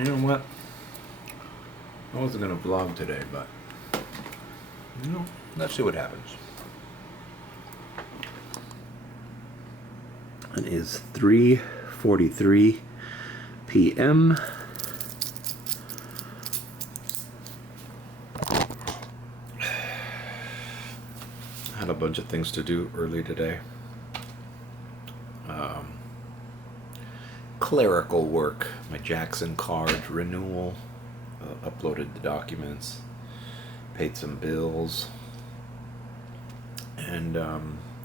You know what? I wasn't gonna vlog today, but let's see what happens. It is 3:43 p.m. Had a bunch of things to do early today. Clerical work, my Jackson card renewal, uploaded the documents, paid some bills, and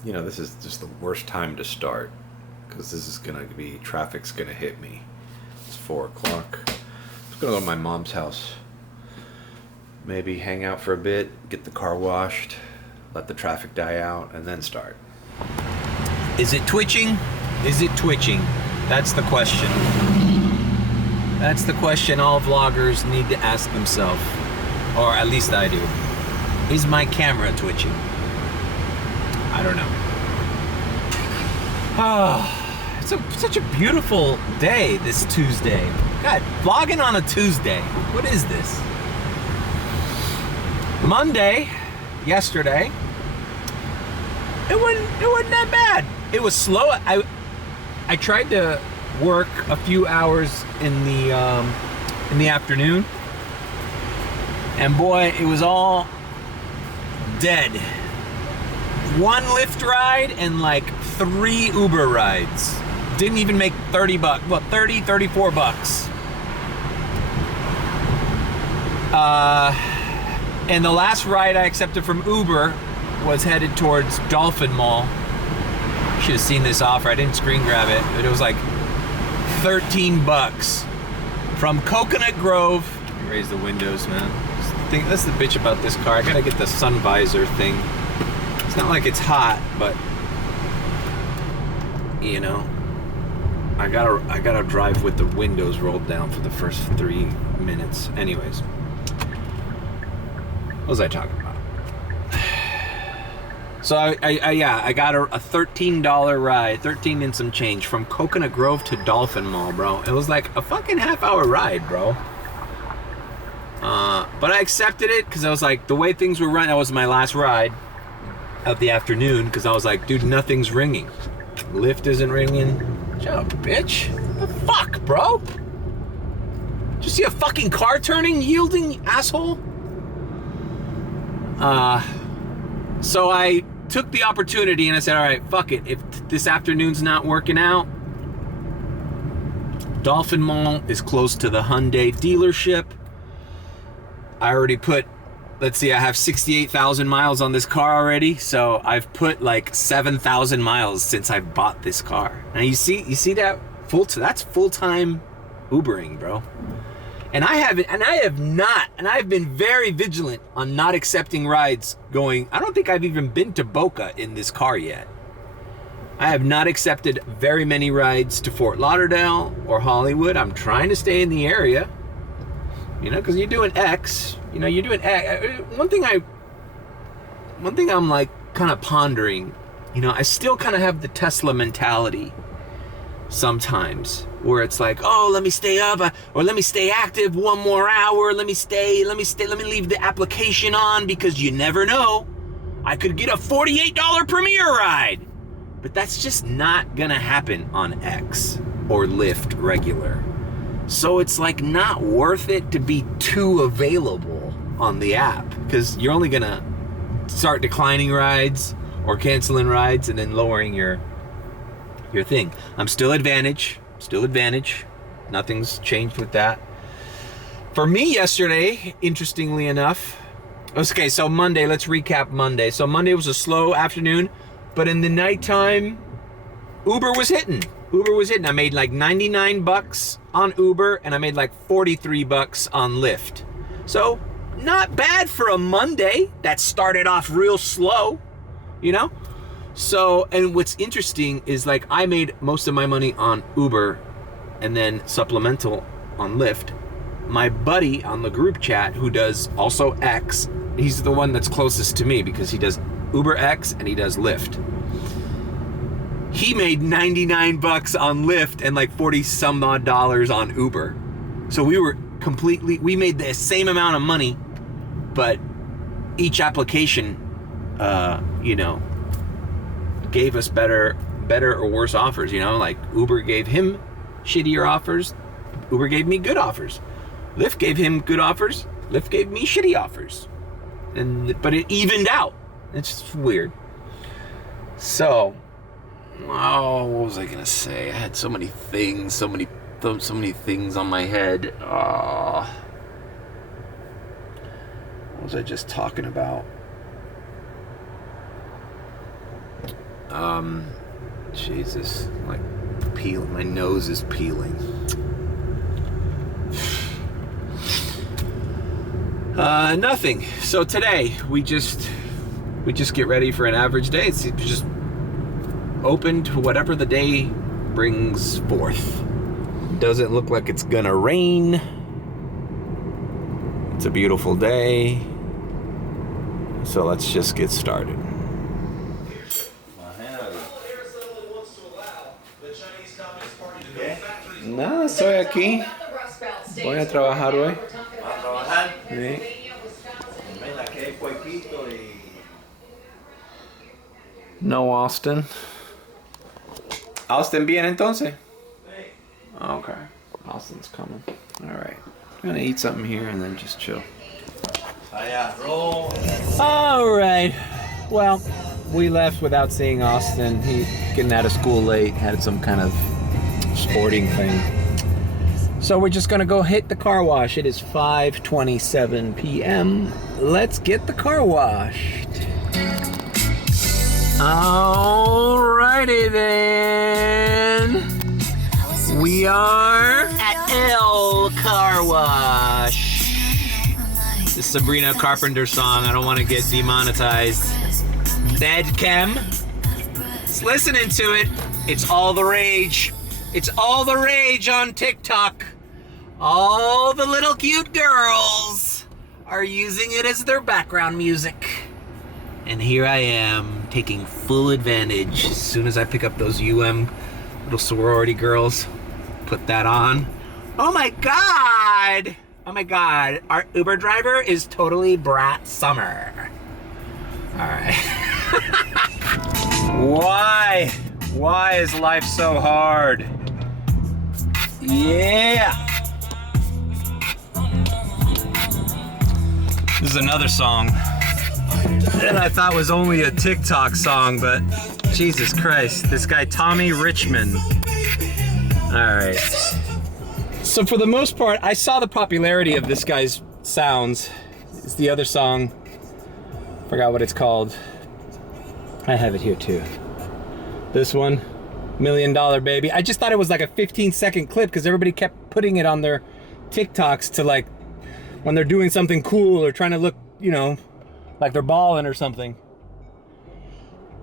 this is just the worst time to start because this is gonna be, traffic's gonna hit me. It's 4 o'clock. I'm just gonna go to my mom's house, maybe hang out for a bit, get the car washed, let the traffic die out, and then start. Is it twitching? Is it twitching? That's the question. That's the question all vloggers need to ask themselves. Or at least I do. Is my camera twitching? I don't know. Oh, it's such a beautiful day this Tuesday. God, vlogging on a Tuesday. What is this? Monday, yesterday, it wasn't that bad. It was slow. I tried to work a few hours in the afternoon, and boy, it was all dead. 1 Lyft ride and like 3 Uber rides. Didn't even make 30 bucks. Well, 30, 34 bucks. And the last ride I accepted from Uber was headed towards Dolphin Mall. Should have seen this offer. I didn't screen grab it, but it was like 13 bucks from Coconut Grove. Let me raise the windows, man. That's the bitch about this car. I gotta get the sun visor thing. It's not like it's hot, but I gotta drive with the windows rolled down for the first 3 minutes. Anyways, what was I talking about? So I got a $13 ride, 13 and some change, from Coconut Grove to Dolphin Mall, bro. It was like a fucking half-hour ride, bro. But I accepted it because I was like, the way things were running, that was my last ride of the afternoon, because I was like, dude, nothing's ringing. Lyft isn't ringing. Shut up, bitch. What the fuck, bro? Did you see a fucking car turning, yielding, asshole? So I took the opportunity and I said, all right, fuck it. If this afternoon's not working out, Dolphin Mall is close to the Hyundai dealership. I already put, let's see, I have 68,000 miles on this car already. So I've put like 7,000 miles since I bought this car. Now you see that that's full-time Ubering, bro. And I've been very vigilant on not accepting rides going. I don't think I've even been to Boca in this car yet. I have not accepted very many rides to Fort Lauderdale or Hollywood. I'm trying to stay in the area, because you're doing X. You're doing X. One thing I'm like kind of pondering, I still kind of have the Tesla mentality sometimes, where it's like, oh, let me stay up, or let me stay active 1 more hour, let me leave the application on, because you never know, I could get a $48 Premier ride. But that's just not gonna happen on X or Lyft regular. So it's like not worth it to be too available on the app, because you're only gonna start declining rides or canceling rides and then lowering your thing. I'm still advantage. Nothing's changed with that. For me yesterday, interestingly enough, okay, so Monday, let's recap Monday. So Monday was a slow afternoon, but in the nighttime, Uber was hitting. I made like 99 bucks on Uber, and I made like 43 bucks on Lyft. So not bad for a Monday that started off real slow, So, and what's interesting is like I made most of my money on Uber and then supplemental on Lyft. My buddy on the group chat who does also X, he's the one that's closest to me because he does Uber X and he does Lyft. He made 99 bucks on Lyft and like 40 some odd dollars on Uber. So we made the same amount of money, but each application, gave us better or worse offers, like Uber gave him shittier offers, Uber gave me good offers. Lyft gave him good offers, Lyft gave me shitty offers. But it evened out. It's just weird. So, what was I gonna say? I had so many things, so many things on my head. What was I just talking about? Jesus, my nose is peeling. Nothing. So today we just get ready for an average day. It's just open to whatever the day brings forth. Doesn't look like it's gonna rain. It's a beautiful day. So let's just get started. No, estoy aquí. Voy a trabajar hoy. ¿A trabajar? Sí. Ven aquí hay puequito y... No, Austin. Austin bien entonces? Okay. Austin's coming. Alright. I'm gonna eat something here and then just chill. Alright. Well, we left without seeing Austin. He's getting out of school late, had some kind of sporting thing. So we're just gonna go hit the car wash. It is 5:27 p.m. Let's get the car washed. Alrighty then. We are at L Car Wash. The Sabrina Carpenter song. I don't want to get demonetized. Dead Chem. It's listening to it. It's all the rage. It's all the rage on TikTok. All the little cute girls are using it as their background music. And here I am taking full advantage. As soon as I pick up those little sorority girls, put that on. Oh my God! Oh my God. Our Uber driver is totally Brat Summer. Alright. Why? Why is life so hard? Yeah! This is another song that I thought was only a TikTok song, but Jesus Christ, this guy Tommy Richmond. Alright. So for the most part, I saw the popularity of this guy's sounds. It's the other song. Forgot what it's called. I have it here too. This one, $1 Million Baby. I just thought it was like a 15-second clip because everybody kept putting it on their TikToks to like when they're doing something cool or trying to look, like they're balling or something.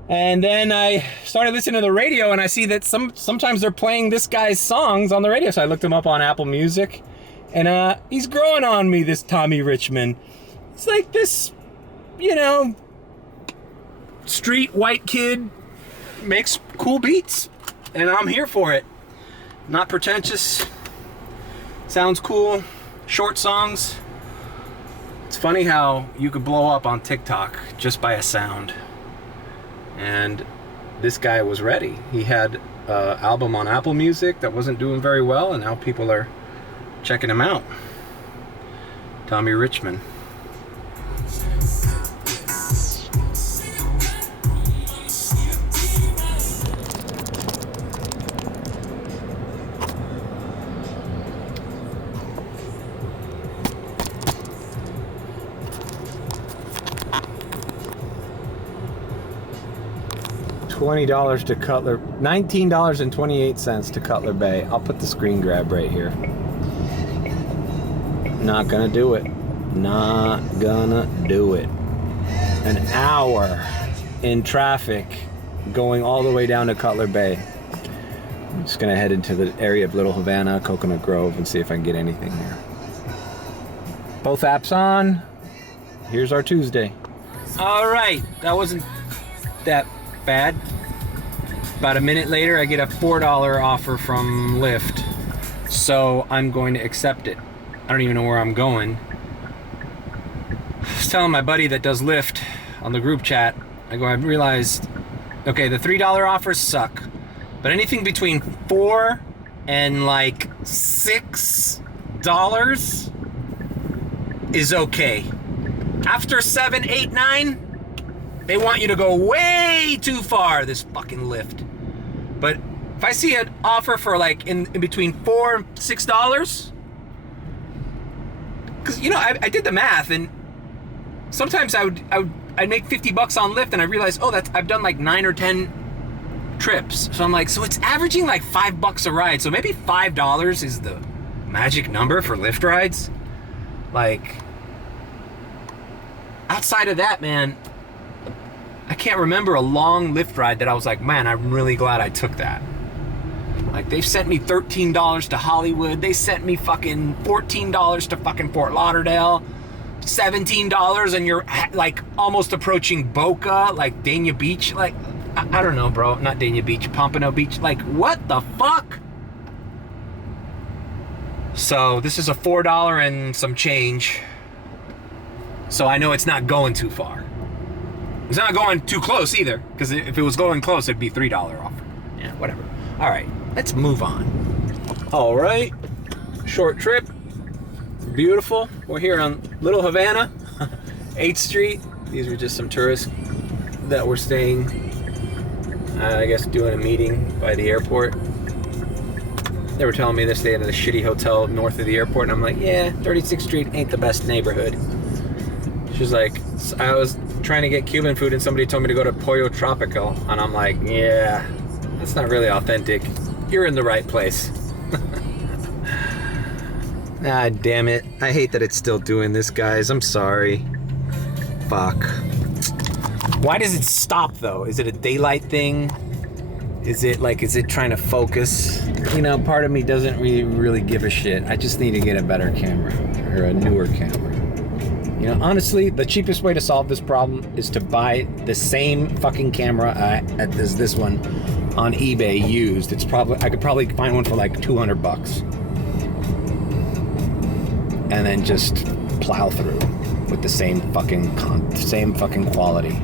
And then I started listening to the radio and I see that sometimes they're playing this guy's songs on the radio. So I looked him up on Apple Music and he's growing on me, this Tommy Richmond. It's like this, street white kid makes cool beats and I'm here for it. Not pretentious, sounds cool, short songs. It's funny how you could blow up on TikTok just by a sound. And this guy was ready. He had an album on Apple Music that wasn't doing very well, and now people are checking him out. Tommy Richmond. $20 to Cutler, $19.28 to Cutler Bay. I'll put the screen grab right here. Not gonna do it. Not gonna do it. An hour in traffic going all the way down to Cutler Bay. I'm just gonna head into the area of Little Havana, Coconut Grove, and see if I can get anything here. Both apps on. Here's our Tuesday. All right, that wasn't that bad. About a minute later, I get a $4 offer from Lyft. So I'm going to accept it. I don't even know where I'm going. I was telling my buddy that does Lyft on the group chat, I realized, okay, the $3 offers suck, but anything between $4 and like $6 is okay. After 7, 8, 9, they want you to go way too far, this fucking Lyft. But if I see an offer for like in between $4 and $6, because you know I did the math, and sometimes I'd make $50 on Lyft, and I realized, oh, I've done like 9 or 10 trips. So I'm like, so it's averaging like $5 a ride. So maybe $5 is the magic number for Lyft rides. Like, outside of that, man, I can't remember a long Lyft ride that I was like, man, I'm really glad I took that. Like, they've sent me $13 to Hollywood. They sent me fucking $14 to fucking Fort Lauderdale. $17 and you're like almost approaching Boca, like Dania Beach. Like, I don't know, bro. Not Dania Beach, Pompano Beach. Like, what the fuck? So this is a $4 and some change. So I know it's not going too far. It's not going too close either, because if it was going close, it'd be $3 offer. Yeah, whatever. All right, let's move on. All right, short trip. Beautiful. We're here on Little Havana, 8th Street. These were just some tourists that were staying, I guess, doing a meeting by the airport. They were telling me they're staying at a shitty hotel north of the airport, and I'm like, yeah, 36th Street ain't the best neighborhood. She's like, I was trying to get Cuban food, and somebody told me to go to Pollo Tropical, and I'm like, yeah, that's not really authentic. You're in the right place. Ah, damn it. I hate that it's still doing this, guys. I'm sorry. Fuck. Why does it stop, though? Is it a daylight thing? Is it trying to focus? You know, part of me doesn't really give a shit. I just need to get a better camera, or a newer camera. You know, honestly, the cheapest way to solve this problem is to buy the same fucking camera as this one on eBay used. I could probably find one for like $200. And then just plow through with the same fucking quality.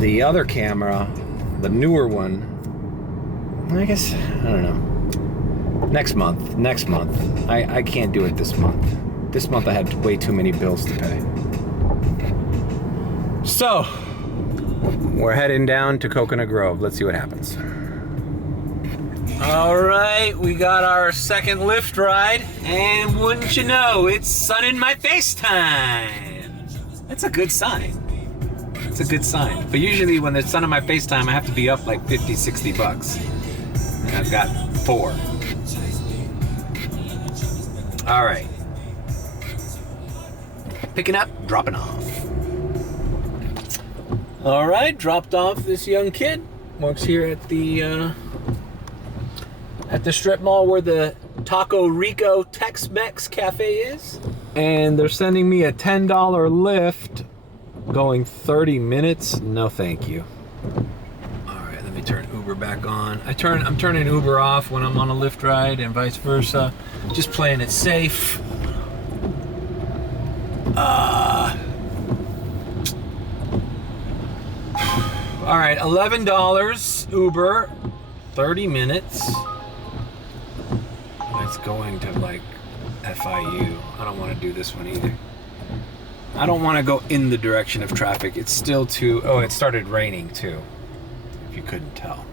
The other camera, the newer one, I guess, I don't know. Next month. I can't do it this month. This month I had way too many bills to pay. So, we're heading down to Coconut Grove. Let's see what happens. All right, we got our second Lyft ride, and wouldn't you know, it's sun in my face time. That's a good sign. It's a good sign. But usually when there's sun in my face time, I have to be up like $50, $60. And I've got 4. All right. Picking up, dropping off. All right, dropped off this young kid. Works here at the strip mall where the Taco Rico Tex-Mex Cafe is. And they're sending me a $10 Lyft going 30 minutes. No, thank you. All right, let me turn Uber back on. I'm turning Uber off when I'm on a Lyft ride and vice versa. Just playing it safe. All right, $11 Uber, 30 minutes. That's going to like FIU. I don't want to do this one either. I don't want to go in the direction of traffic. It's still too... Oh, it started raining too, if you couldn't tell.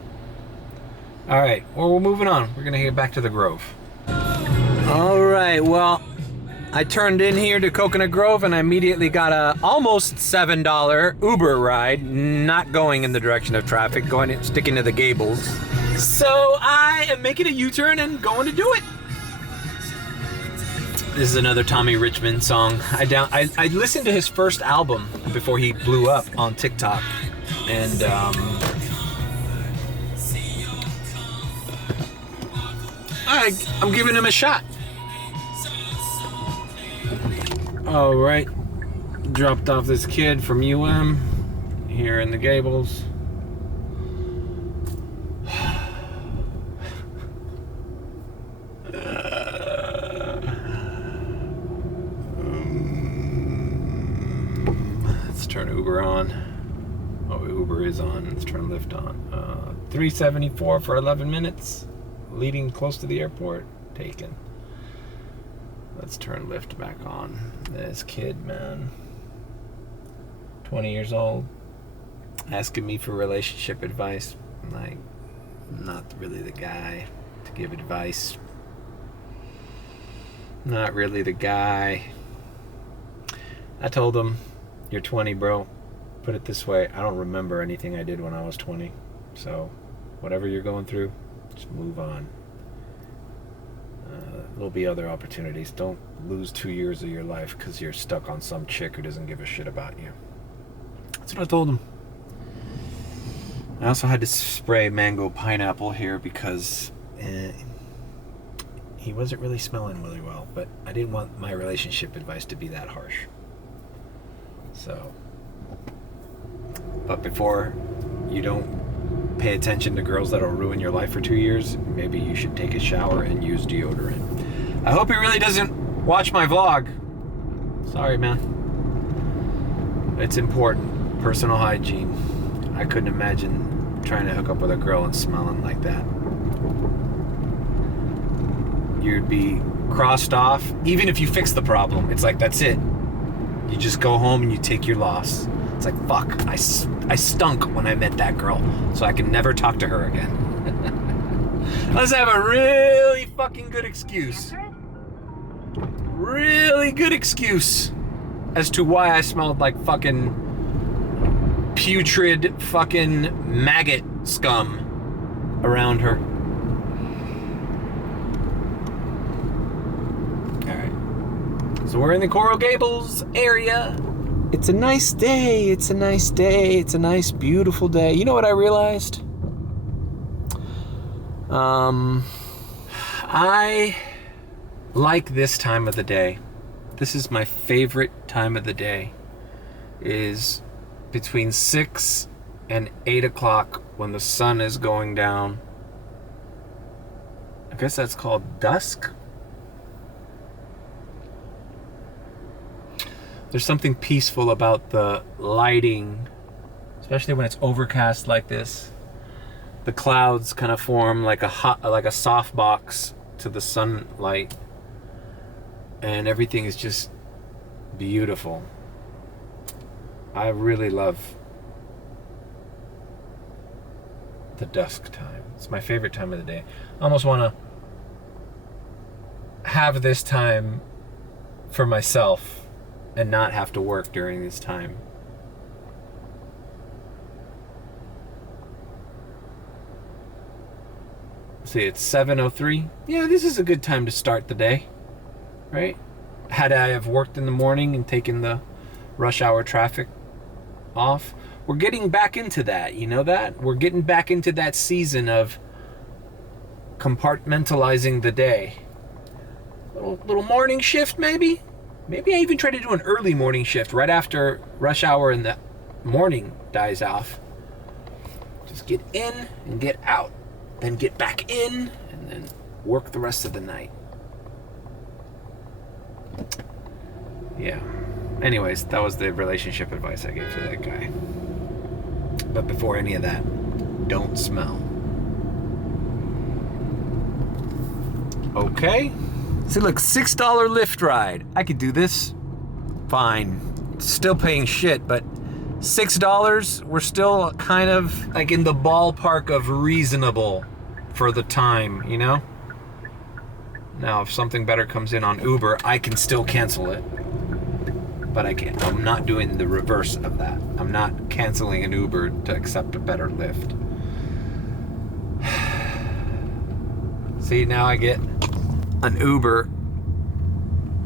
All right, well, we're moving on. We're gonna get back to the Grove. All right, well, I turned in here to Coconut Grove and I immediately got a almost $7 Uber ride, not going in the direction of traffic, sticking to the Gables. So I am making a U-turn and going to do it. This is another Tommy Richmond song. I listened to his first album before he blew up on TikTok, and I'm giving him a shot. All right, dropped off this kid from UM here in the Gables. turn Uber on. Oh, Uber is on. Let's turn Lyft on. 374 for 11 minutes. Leading close to the airport. Taken. Let's turn Lyft back on. This kid, man. 20 years old. Asking me for relationship advice. I'm like, I'm not really the guy to give advice. Not really the guy. I told him, you're 20, bro. Put it this way, I don't remember anything I did when I was 20. So, whatever you're going through, just move on. There'll be other opportunities. Don't lose 2 years of your life because you're stuck on some chick who doesn't give a shit about you. That's what I told him. I also had to spray mango pineapple here because he wasn't really smelling really well, but I didn't want my relationship advice to be that harsh. So, but before you don't pay attention to girls that'll ruin your life for 2 years, maybe you should take a shower and use deodorant. I hope he really doesn't watch my vlog. Sorry, man. It's important. Personal hygiene. I couldn't imagine trying to hook up with a girl and smelling like that. You'd be crossed off. Even if you fix the problem, it's like, that's it. You just go home and you take your loss. It's like, fuck, I stunk when I met that girl, so I can never talk to her again. Let's have a really fucking good excuse. Really good excuse as to why I smelled like fucking putrid fucking maggot scum around her. Alright. So we're in the Coral Gables area. It's a nice day, it's a nice day, it's a nice, beautiful day. You know what I realized? I like this time of the day. This is my favorite time of the day. Is between 6 and 8 o'clock when the sun is going down. I guess that's called dusk. There's something peaceful about the lighting, especially when it's overcast like this. The clouds kind of form like a soft box to the sunlight, and everything is just beautiful. I really love the dusk time. It's my favorite time of the day. I almost want to have this time for myself and not have to work during this time. See, it's 7:03. Yeah, this is a good time to start the day, right? Had I have worked in the morning and taken the rush hour traffic off, we're getting back into that, you know that? We're getting back into that season of compartmentalizing the day. Little morning shift, maybe? Maybe I even try to do an early morning shift right after rush hour and the morning dies off. Just get in and get out. Then get back in and then work the rest of the night. Yeah. Anyways, that was the relationship advice I gave to that guy. But before any of that, don't smell. Okay. See, look, $6 Lyft ride. I could do this. Fine. Still paying shit, but $6, we're still kind of like in the ballpark of reasonable for the time, you know? Now, if something better comes in on Uber, I can still cancel it. But I can't. I'm not doing the reverse of that. I'm not canceling an Uber to accept a better Lyft. See, now I get an Uber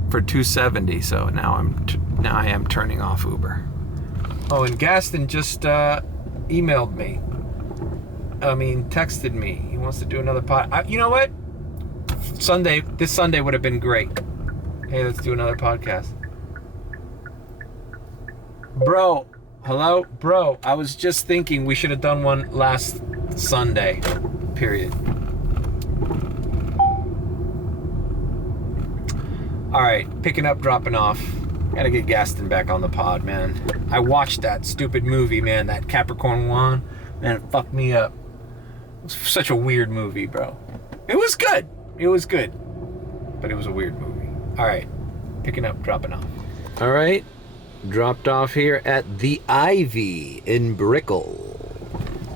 for $270, so now I am turning off Uber. Oh, and Gaston just emailed me. Texted me. He wants to do another pod. You know what? This Sunday would have been great. Hey, let's do another podcast. Bro, hello? Bro, I was just thinking we should have done one last Sunday. Period. Alright, picking up, dropping off. Gotta get Gaston back on the pod, man. I watched that stupid movie, man, that Capricorn One. Man, it fucked me up. It was such a weird movie, bro. It was good. It was good. But it was a weird movie. All right. Picking up, dropping off. All right. Dropped off here at the Ivy in Brickell.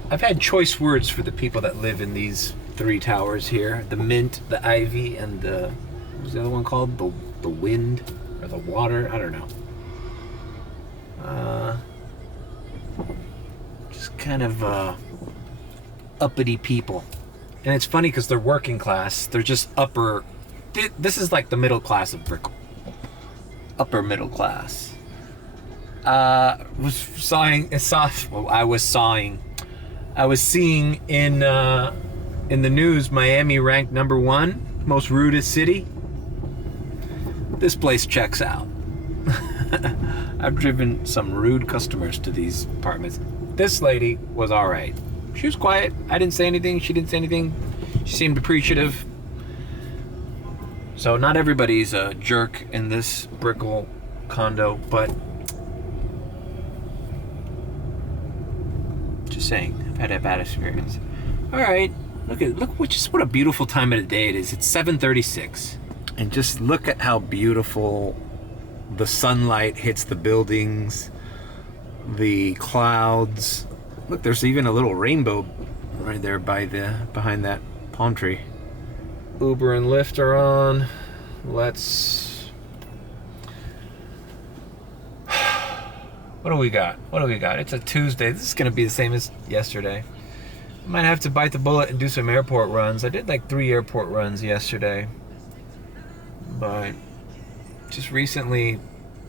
I've had choice words for the people that live in these 3 towers here. The Mint, the Ivy, and the... What was the other one called? The Wind? Or the Water? I don't know. Just kind of uppity people. And it's funny because they're working class. They're just upper... This is like the middle class of Brickell. Upper middle class. I was seeing in the news, Miami ranked #1 most rudest city. This place checks out. I've driven some rude customers to these apartments. This lady was all right. She was quiet. I didn't say anything. She didn't say anything. She seemed appreciative. So not everybody's a jerk in this Brickell condo, but just saying, I've had a bad experience. All right, look what a beautiful time of the day it is. It's 7:36, and just look at how beautiful the sunlight hits the buildings, the clouds. Look, there's even a little rainbow right there behind that palm tree. Uber and Lyft are on. Let's... What do we got? It's a Tuesday. This is going to be the same as yesterday. I might have to bite the bullet and do some airport runs. I did like 3 airport runs yesterday. But just recently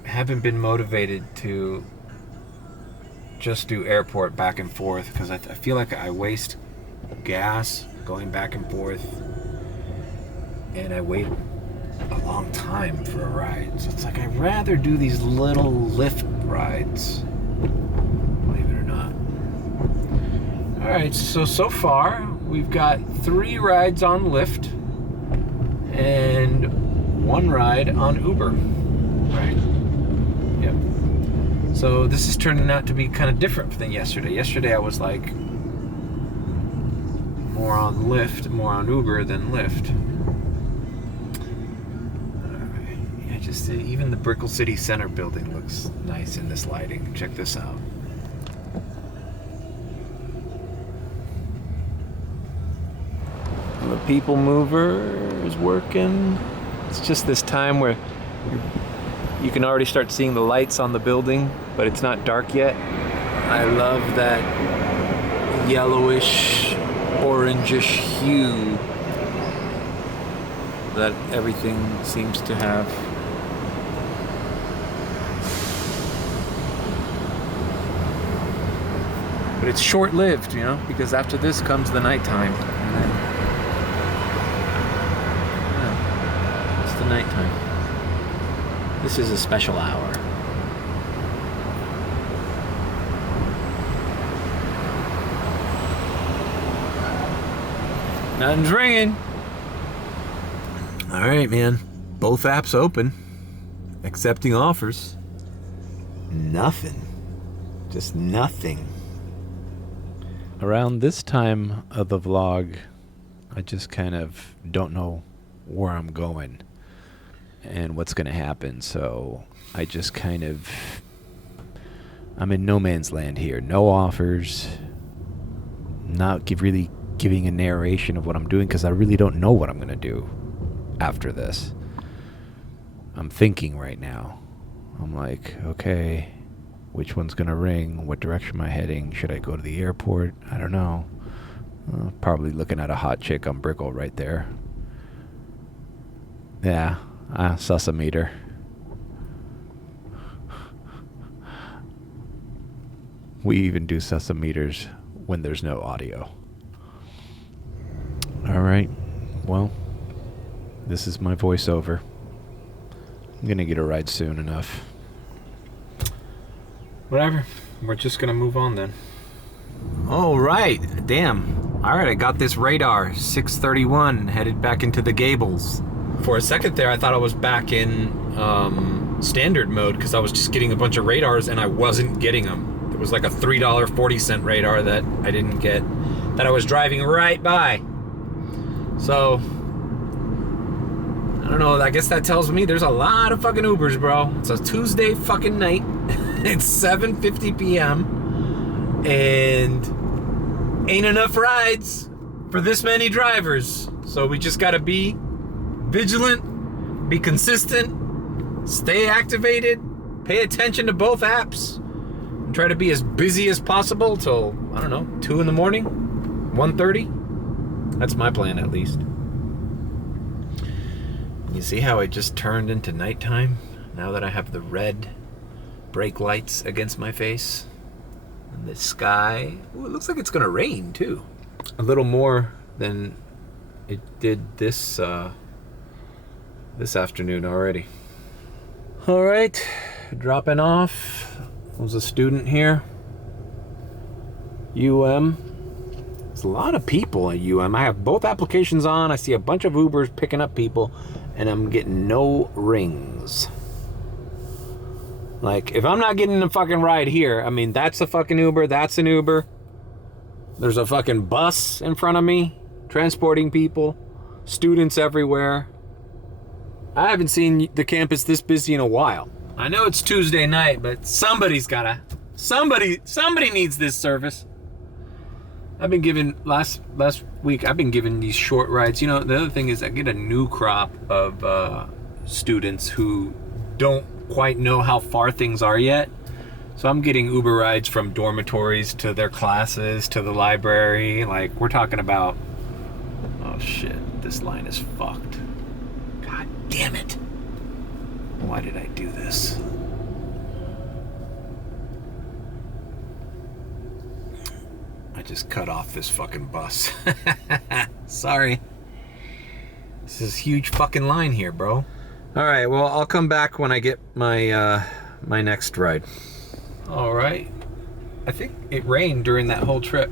haven't been motivated to just do airport back and forth because I feel like I waste gas going back and forth. And I wait a long time for a ride. So it's like I'd rather do these little Lyft rides. Believe it or not. Alright, so far we've got 3 rides on Lyft and 1 ride on Uber. Right? Yep. So this is turning out to be kind of different than yesterday. Yesterday I was like more on Lyft, more on Uber than Lyft. Even the Brickell City Center building looks nice in this lighting. Check this out. The people mover is working. It's just this time where you can already start seeing the lights on the building, but it's not dark yet. I love that yellowish, orangish hue that everything seems to have. But it's short-lived, you know, because after this comes the nighttime. And then, yeah, it's the nighttime. This is a special hour. Nothing's ringing. All right, man. Both apps open. Accepting offers. Nothing. Just nothing. Around this time of the vlog, I just kind of don't know where I'm going and what's going to happen. So I just I'm in no man's land here. No offers. Not really giving a narration of what I'm doing because I really don't know what I'm going to do after this. I'm thinking right now. I'm like, okay, which one's going to ring? What direction am I heading? Should I go to the airport? I don't know. Probably looking at a hot chick on Brickell right there. Yeah, sus a meter. We even do sus a meters when there's no audio. All right, well, this is my voiceover. I'm going to get a ride soon enough. Whatever. We're just going to move on then. All right. Damn. All right, I got this radar. 6:31, headed back into the Gables. For a second there, I thought I was back in standard mode because I was just getting a bunch of radars and I wasn't getting them. It was like a $3.40 radar that I didn't get, that I was driving right by. So, I don't know, I guess that tells me there's a lot of fucking Ubers, bro. It's a Tuesday fucking night. It's 7:50 p.m. and ain't enough rides for this many drivers. So we just gotta be vigilant, be consistent, stay activated, pay attention to both apps, and try to be as busy as possible till, I don't know, 2 in the morning, 1:30. That's my plan, at least. You see how it just turned into nighttime now that I have the red brake lights against my face? And the sky, ooh, it looks like it's gonna rain too. A little more than it did this afternoon already. All right, dropping off. There's a student here. UM. There's a lot of people at UM. I have both applications on. I see a bunch of Ubers picking up people, and I'm getting no rings. Like, if I'm not getting a fucking ride here, I mean, that's a fucking Uber, that's an Uber. There's a fucking bus in front of me, transporting people, students everywhere. I haven't seen the campus this busy in a while. I know it's Tuesday night, but somebody needs this service. I've been given, last week, I've been given these short rides. You know, the other thing is I get a new crop of students who don't quite know how far things are yet. So I'm getting Uber rides from dormitories to their classes, to the library. Like, we're talking about, oh shit, this line is fucked. God damn it. Why did I do this? I just cut off this fucking bus. Sorry. This is a huge fucking line here, bro. All right, well, I'll come back when I get my my next ride. All right. I think it rained during that whole trip,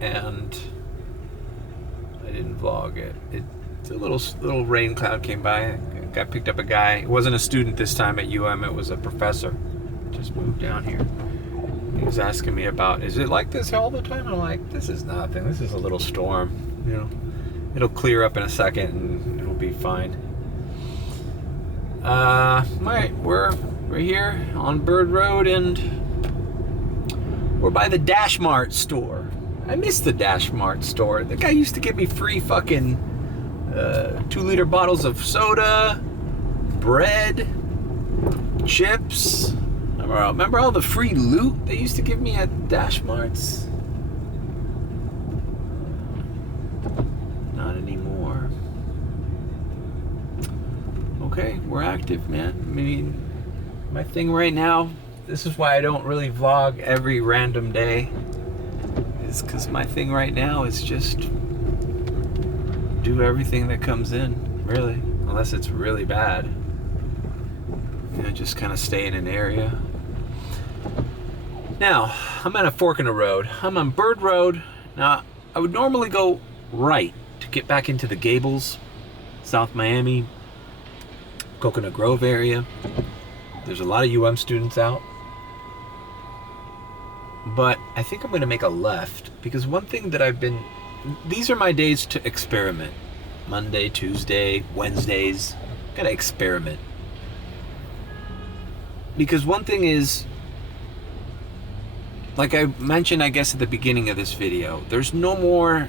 and I didn't vlog it. It's a little rain cloud came by. I picked up a guy. It wasn't a student this time at UM. It was a professor. Just moved down here. He was asking me about, is it like this all the time? I'm like, this is nothing. This is a little storm. You know, it'll clear up in a second and it'll be fine. All right, we're here on Bird Road and we're by the Dash Mart store. I miss the Dash Mart store. The guy used to give me free fucking 2-liter bottles of soda, bread, chips. Remember all the free loot they used to give me at Dash Marts? Not anymore. Okay, we're active, man. I mean, my thing right now, this is why I don't really vlog every random day, is because my thing right now is just do everything that comes in, really, unless it's really bad. You know, just kind of stay in an area. Now, I'm at a fork in the road. I'm on Bird Road. Now, I would normally go right to get back into the Gables, South Miami, Coconut Grove area. There's a lot of UM students out. But I think I'm going to make a left, because one thing that these are my days to experiment. Monday, Tuesday, Wednesdays, gotta experiment. Because one thing is, like I mentioned, I guess at the beginning of this video, there's no more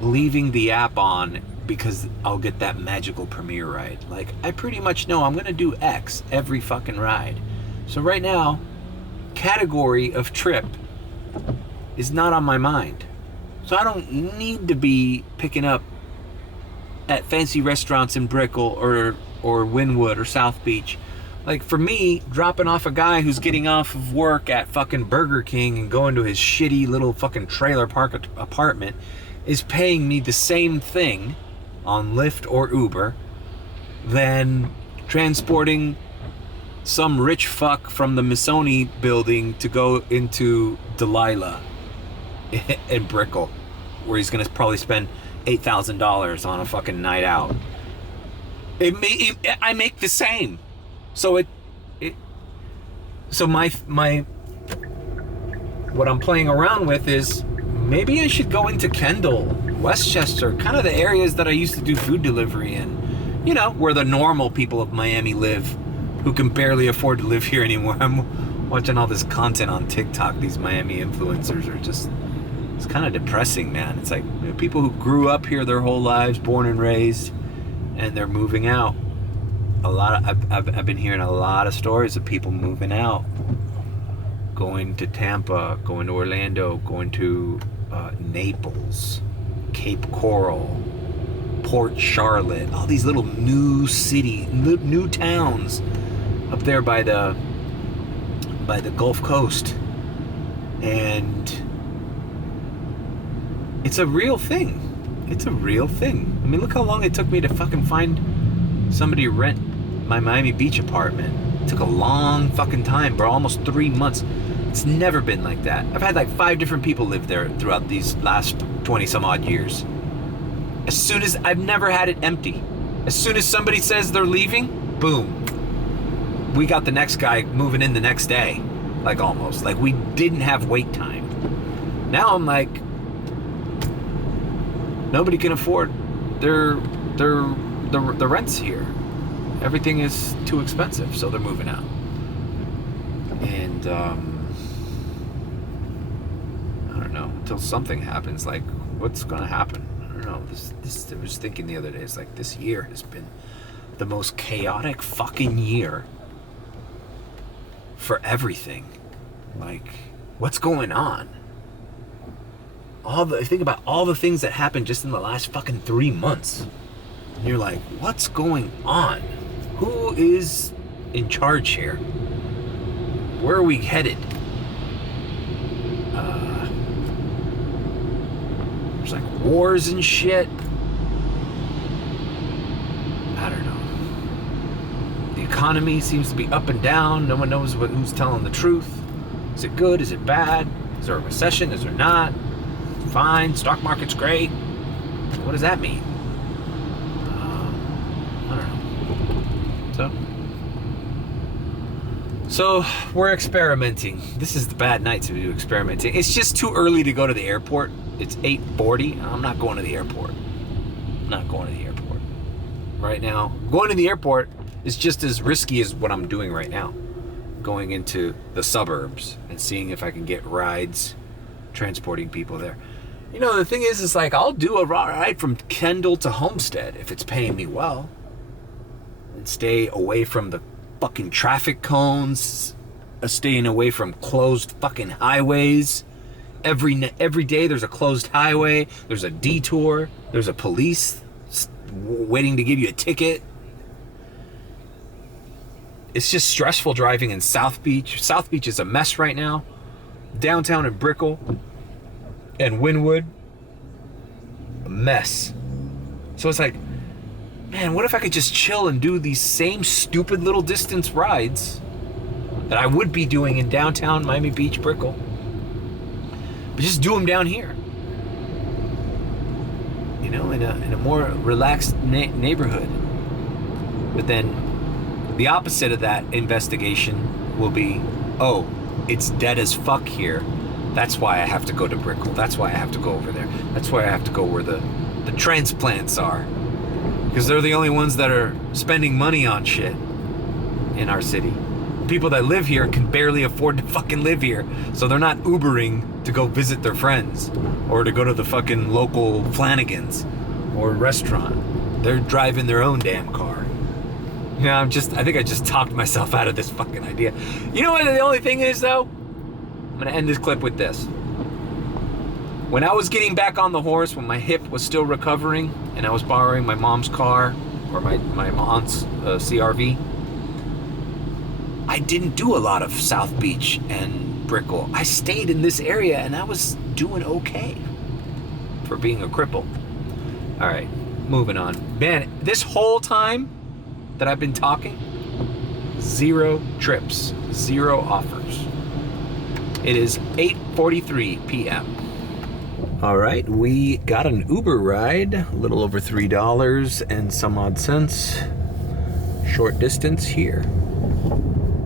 leaving the app on because I'll get that magical premiere ride. Like, I pretty much know I'm gonna do X every fucking ride. So right now, category of trip is not on my mind. So I don't need to be picking up at fancy restaurants in Brickell or Wynwood or South Beach. Like, for me, dropping off a guy who's getting off of work at fucking Burger King and going to his shitty little fucking trailer park apartment is paying me the same thing on Lyft or Uber than transporting some rich fuck from the Missoni building to go into Delilah in Brickell, where he's gonna probably spend $8,000 on a fucking night out. I make the same. So so my what I'm playing around with is maybe I should go into Kendall, Westchester, kind of the areas that I used to do food delivery in. You know, where the normal people of Miami live, who can barely afford to live here anymore. I'm watching all this content on TikTok. These Miami influencers are just, it's kind of depressing, man. It's like, you know, people who grew up here their whole lives, born and raised, and they're moving out. I've been hearing a lot of stories of people moving out, going to Tampa, going to Orlando, going to Naples, Cape Coral, Port Charlotte, all these little new towns up there by the Gulf Coast. And it's a real thing. It's a real thing. I mean, look how long it took me to fucking find somebody to rent my Miami Beach apartment. It took a long fucking time, bro. Almost 3 months. It's never been like that. I've had like 5 different people live there throughout these last 20 some odd years. As soon as, I've never had it empty. As soon as somebody says they're leaving, boom. We got the next guy moving in the next day. Like almost. Like we didn't have wait time. Now I'm like, nobody can afford the rents here. Everything is too expensive, so they're moving out. And I don't know, until something happens. Like, what's gonna happen? I don't know. I was thinking the other day, it's like this year has been the most chaotic fucking year for everything. Like, what's going on? Think about all the things that happened just in the last fucking 3 months. And you're like, what's going on? Who is in charge here? Where are we headed? There's like wars and shit. I don't know. The economy seems to be up and down. No one knows who's telling the truth. Is it good? Is it bad? Is there a recession? Is there not? Fine. Stock market's great. What does that mean? I don't know. So we're experimenting. This is the bad night to do experimenting. It's just too early to go to the airport. It's 8:40. I'm not going to the airport. I'm not going to the airport right now. Going to the airport is just as risky as what I'm doing right now. Going into the suburbs and seeing if I can get rides, transporting people there. You know, the thing is like, I'll do a ride from Kendall to Homestead if it's paying me well. And stay away from the fucking traffic cones, staying away from closed fucking highways. Every day there's a closed highway, there's a detour, there's a police waiting to give you a ticket. It's just stressful driving in South Beach. South Beach is a mess right now. Downtown in Brickell and Wynwood, a mess. So it's like, man, what if I could just chill and do these same stupid little distance rides that I would be doing in downtown Miami Beach, Brickell, but just do them down here, you know, in a more relaxed neighborhood. But then the opposite of that investigation will be, oh, it's dead as fuck here. That's why I have to go to Brickell. That's why I have to go over there. That's why I have to go where the transplants are. Because they're the only ones that are spending money on shit in our city. People that live here can barely afford to fucking live here. So they're not Ubering to go visit their friends or to go to the fucking local Flanagan's or restaurant. They're driving their own damn car. You know, I think I just talked myself out of this fucking idea. You know what the only thing is though? I'm gonna end this clip with this. When I was getting back on the horse, when my hip was still recovering, and I was borrowing my mom's car, or my aunt's CRV, I didn't do a lot of South Beach and Brickell. I stayed in this area, and I was doing okay for being a cripple. All right, moving on. Man, this whole time that I've been talking, 0 trips, 0 offers. It is 8:43 p.m. All right, we got an Uber ride, a little over $3 and some odd cents. Short distance here.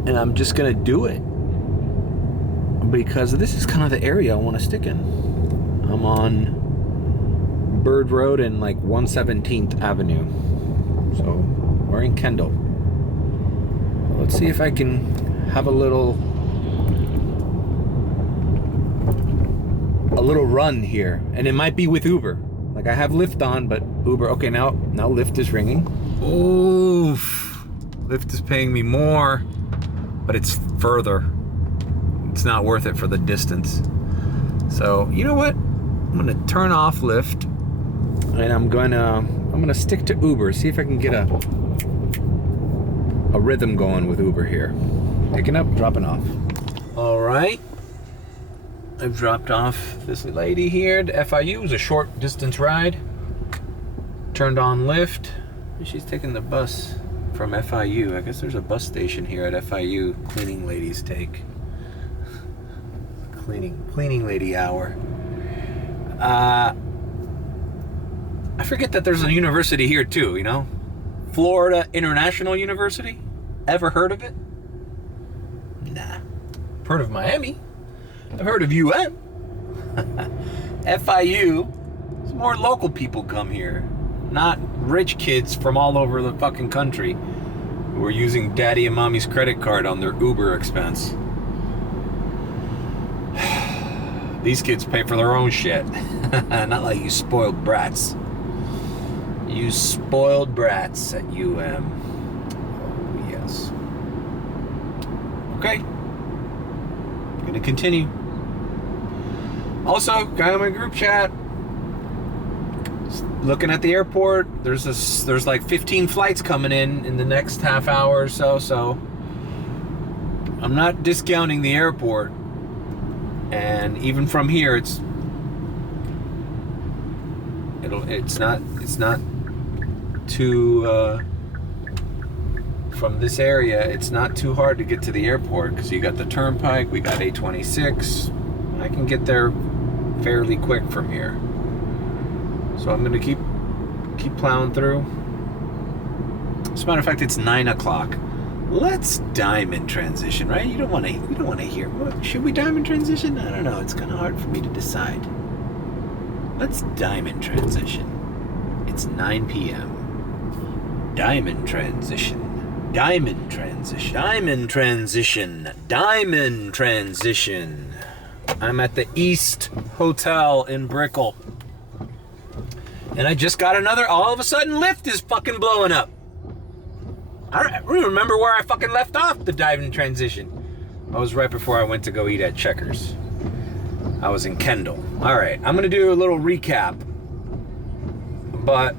And I'm just gonna do it because this is kind of the area I want to stick in. I'm on Bird Road and like 117th Avenue. So we're in Kendall. Let's see if I can have a little run here. And it might be with Uber. Like I have Lyft on, but Uber, okay, now Lyft is ringing. Oof. Lyft is paying me more, but it's further. It's not worth it for the distance. So, you know what? I'm gonna turn off Lyft and I'm gonna stick to Uber, see if I can get a rhythm going with Uber here. Picking up, dropping off. All right. I've dropped off this lady here to FIU. It was a short distance ride. Turned on Lyft. She's taking the bus from FIU. I guess there's a bus station here at FIU. Cleaning ladies take. Cleaning lady hour. I forget that there's a university here too, you know? Florida International University. Ever heard of it? Nah. Heard of Miami. I've heard of UM. FIU, some more local people come here. Not rich kids from all over the fucking country who are using daddy and mommy's credit card on their Uber expense. These kids pay for their own shit. Not like you spoiled brats. You spoiled brats at UM. Oh, yes. Okay. Gonna continue. Also, guy on my group chat, looking at the airport. There's like 15 flights coming in the next half hour or so. So I'm not discounting the airport, and even from here, it's not too. From this area, it's not too hard to get to the airport because you got the turnpike, we got 826. I can get there fairly quick from here. So I'm gonna keep plowing through. As a matter of fact, it's 9 o'clock. Let's diamond transition, right? You don't want to hear. Should we diamond transition? I don't know. It's kind of hard for me to decide. Let's diamond transition. It's 9 p.m. Diamond transition. Diamond transition. Diamond transition. Diamond transition. I'm at the East Hotel in Brickell. And I just got all of a sudden Lyft is fucking blowing up. I don't remember where I fucking left off the diamond transition. I was right before I went to go eat at Checkers. I was in Kendall. All right, I'm gonna do a little recap. But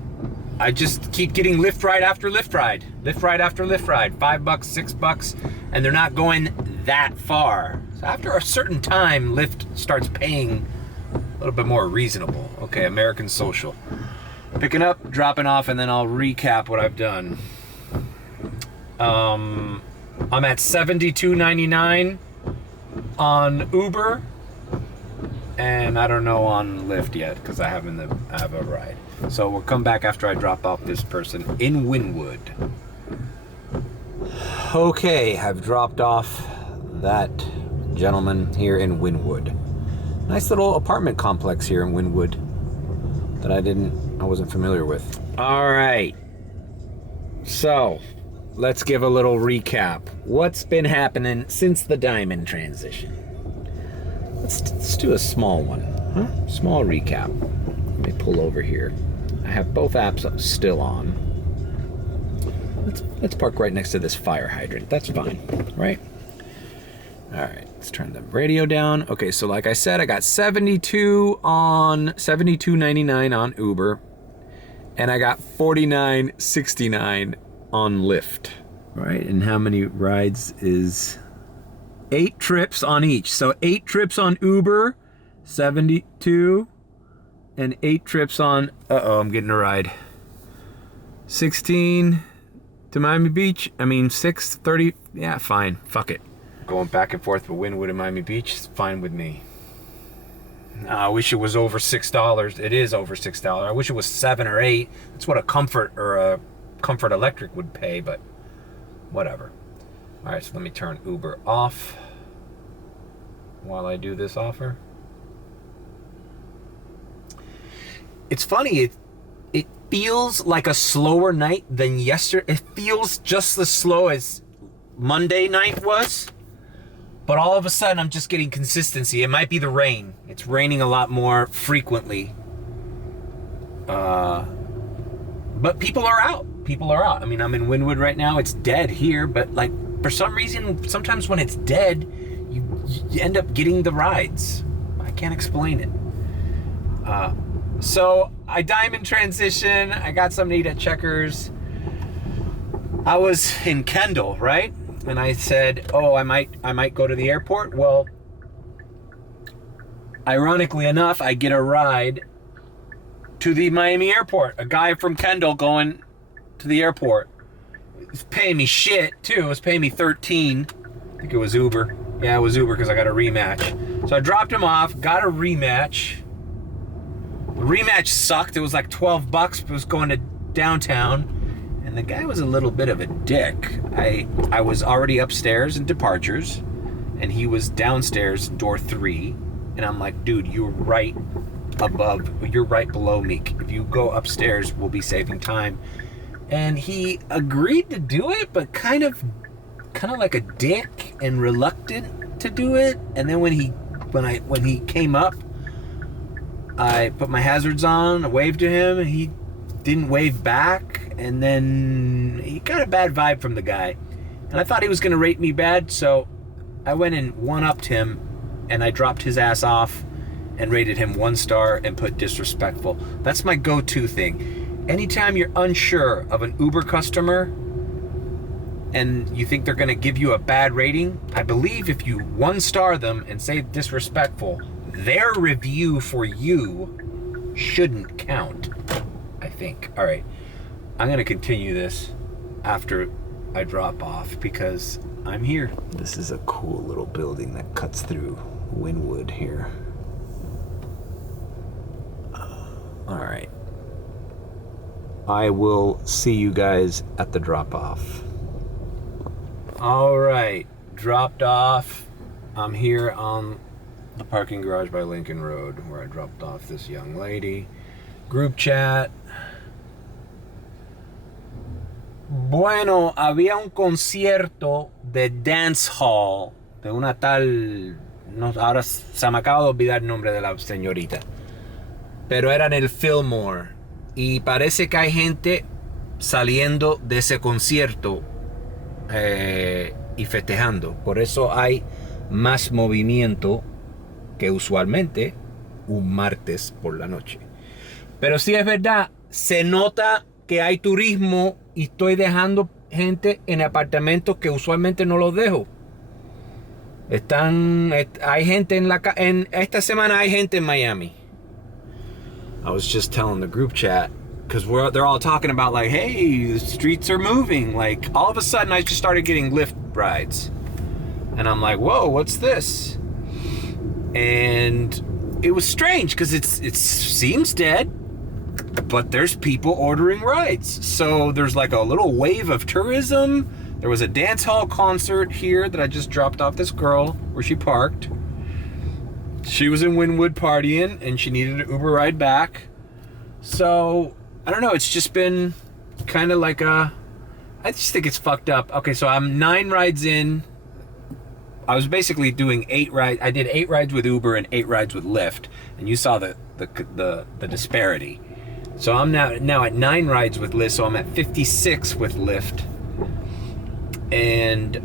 I just keep getting Lyft ride after Lyft ride. Lyft ride after Lyft ride. $5, $6, and they're not going that far. So after a certain time, Lyft starts paying a little bit more reasonable. Okay, American Social. Picking up, dropping off, and then I'll recap what I've done. I'm at $72.99 on Uber, and I don't know on Lyft yet because I have a ride. So we'll come back after I drop off this person in Wynwood. Okay, I've dropped off that gentleman here in Wynwood. Nice little apartment complex here in Wynwood that I wasn't familiar with. All right. So, let's give a little recap. What's been happening since the diamond transition? Let's do a small one, huh? Small recap. Let me pull over here. I have both apps still on. Let's park right next to this fire hydrant. That's fine, right? All right, let's turn the radio down. Okay, so like I said, I got $72.99 on Uber, and I got $49.69 on Lyft. Right, and how many rides is 8 trips on each? So 8 trips on Uber, 72, and 8 trips on, I'm getting a ride. 16 to Miami Beach. 6:30, yeah, fine, fuck it. Going back and forth with Wynwood and Miami Beach is fine with me. I wish it was over $6. It is over $6. I wish it was 7 or 8. That's what a Comfort or a Comfort Electric would pay, but whatever. All right, so let me turn Uber off while I do this offer. It's funny, it feels like a slower night than yesterday. It feels just as slow as Monday night was, but all of a sudden I'm just getting consistency. It might be the rain. It's raining a lot more frequently. But people are out. People are out. I mean, I'm in Wynwood right now. It's dead here, but like for some reason, sometimes when it's dead, you end up getting the rides. I can't explain it. So I diamond transition. I got something to eat at Checkers. I was in Kendall, right? And I said, oh, I might go to the airport. Well, ironically enough, I get a ride to the Miami airport. A guy from Kendall going to the airport. He's paying me shit too. It was paying me $13. I think it was Uber. Yeah, it was Uber because I got a rematch. So I dropped him off, got a rematch. The rematch sucked. It was like $12. It was going to downtown. And the guy was a little bit of a dick. I was already upstairs in departures, and he was downstairs, door 3. And I'm like, dude, you're right below me. If you go upstairs, we'll be saving time. And he agreed to do it, but kind of like a dick and reluctant to do it. And then when he came up, I put my hazards on, I waved to him, and he didn't wave back. And then he got a bad vibe from the guy. And I thought he was going to rate me bad, so I went and one-upped him, and I dropped his ass off and rated him 1 star and put disrespectful. That's my go-to thing. Anytime you're unsure of an Uber customer and you think they're going to give you a bad rating, I believe if you 1 star them and say disrespectful, their review for you shouldn't count, I think. All right, I'm going to continue this after I drop off because I'm here. This is a cool little building that cuts through Wynwood here. All right. I will see you guys at the drop-off. All right, dropped off. I'm here on the parking garage by Lincoln Road where I dropped off this young lady. Group chat. Bueno, había un concierto de dancehall de una tal... No, ahora se me acaba de olvidar el nombre de la señorita. Pero era en el Fillmore. Y parece que hay gente saliendo de ese concierto y festejando. Por eso hay más movimiento que usualmente un martes por la noche. Pero sí es verdad, se nota que hay turismo y estoy dejando gente en apartamentos que usualmente no los dejo. Hay gente en esta semana hay gente en Miami. I was just telling the group chat because they're all talking about like, hey, the streets are moving. Like all of a sudden, I just started getting Lyft rides, and I'm like, whoa, what's this? And it was strange because it seems dead, but there's people ordering rides. So there's like a little wave of tourism. There was a dance hall concert here that I just dropped off this girl where she parked. She was in Wynwood partying and she needed an Uber ride back. So, I don't know, it's just been kind of like I just think it's fucked up. Okay, so I'm 9 rides in. I was basically doing 8 rides. I did 8 rides with Uber and 8 rides with Lyft. And you saw the disparity. So I'm now at 9 rides with Lyft, so I'm at 56 with Lyft. And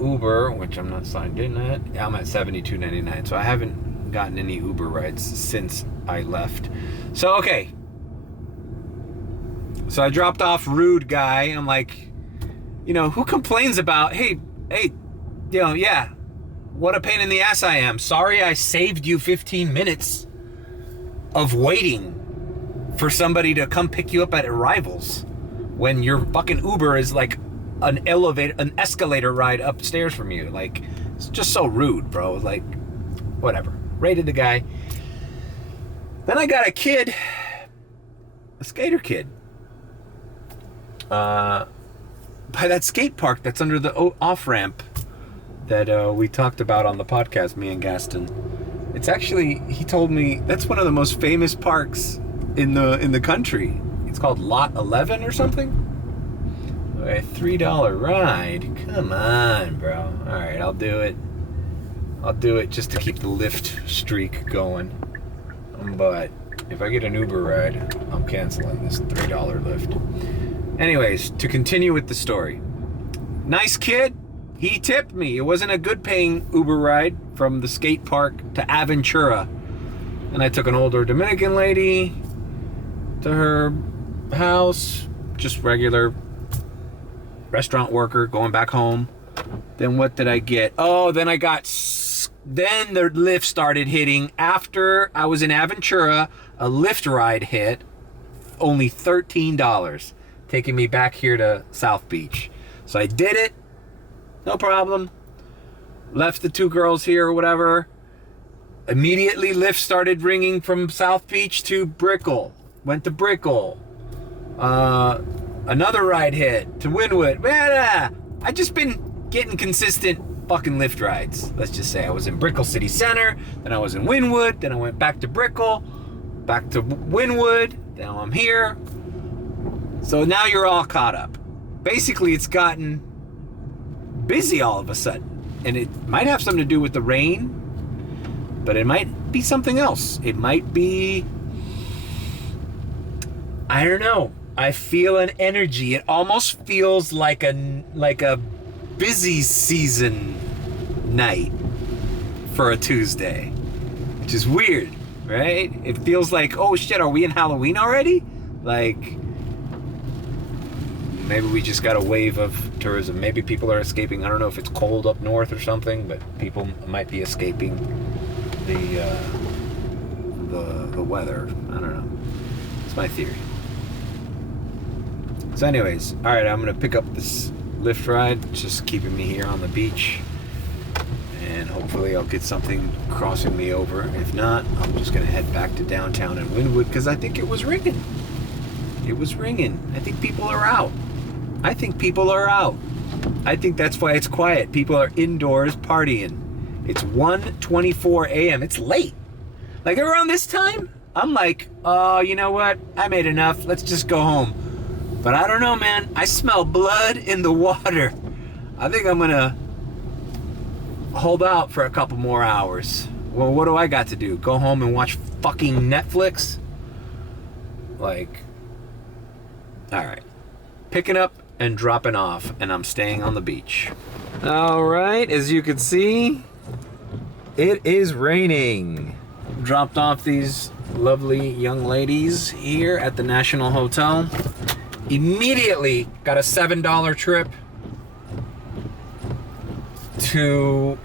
Uber, which I'm not signed in at, I'm at $72.99. So I haven't gotten any Uber rides since I left. So okay. So I dropped off rude guy. I'm like, who complains about, hey, yeah, what a pain in the ass I am. Sorry I saved you 15 minutes of waiting for somebody to come pick you up at arrivals when your fucking Uber is like an escalator ride upstairs from you. Like, it's just so rude, bro. Like, whatever. Rated the guy. Then I got a kid, a skater kid. by that skate park that's under the off-ramp that we talked about on the podcast, me and Gaston. It's actually, he told me, that's one of the most famous parks in the country. It's called Lot 11 or something. A $3 ride. Come on, bro. All right, I'll do it. I'll do it just to keep the Lyft streak going. But if I get an Uber ride, I'm canceling this $3 Lyft. Anyways, to continue with the story. Nice kid. He tipped me. It wasn't a good paying Uber ride from the skate park to Aventura. And I took an older Dominican lady to her house. Just regular restaurant worker going back home. Then what did I get? Oh, then I got... Then the Lyft started hitting. After I was in Aventura, a Lyft ride hit. Only $13. Taking me back here to South Beach. So I did it. No problem. Left the two girls here or whatever. Immediately Lyft started ringing from South Beach to Brickell. Went to Brickell. Another ride hit to Wynwood. I just been getting consistent fucking Lyft rides. Let's just say I was in Brickell City Center, then I was in Wynwood, then I went back to Brickell, back to Wynwood, now I'm here. So now you're all caught up. Basically, it's gotten busy all of a sudden. And it might have something to do with the rain, but it might be something else. It might be, I don't know. I feel an energy. It almost feels like a busy season night for a Tuesday, which is weird, right? It feels like, oh shit, are we in Halloween already? Like, maybe we just got a wave of tourism. Maybe people are escaping. I don't know if it's cold up north or something, but people might be escaping the weather. I don't know. It's my theory. So anyways, all right, I'm gonna pick up this Lyft ride. It's just keeping me here on the beach, and hopefully I'll get something crossing me over. If not, I'm just gonna head back to downtown in Wynwood because I think it was ringing. It was ringing. I think people are out. I think that's why it's quiet. People are indoors partying. It's 1:24 a.m. It's late. Like around this time, I'm like, oh, you know what? I made enough. Let's just go home. But I don't know, man. I smell blood in the water. I think I'm gonna hold out for a couple more hours. Well, what do I got to do? Go home and watch fucking Netflix? Like, all right. Picking up and dropping off, and I'm staying on the beach. All right, as you can see, it is raining. Dropped off these lovely young ladies here at the National Hotel. Immediately got a $7 trip to